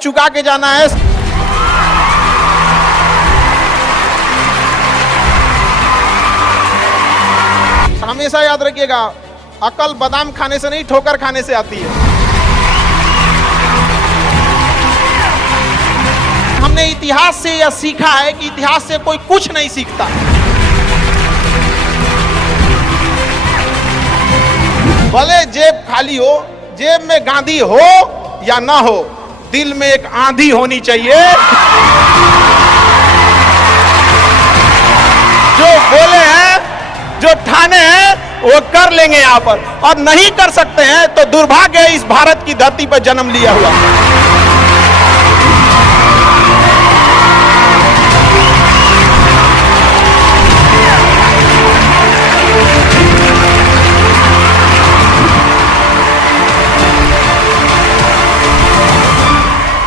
चुका के जाना है। हमेशा याद रखिएगा, अकल बादाम खाने से नहीं, ठोकर खाने से आती है। हमने इतिहास से यह सीखा है कि इतिहास से कोई कुछ नहीं सीखता। भले जेब खाली हो, जेब में गांधी हो या ना हो, दिल में एक आंधी होनी चाहिए। जो बोले हैं, जो ठाने हैं, वो कर लेंगे यहाँ पर, और नहीं कर सकते हैं तो दुर्भाग्य है इस भारत की धरती पर जन्म लिया हुआ।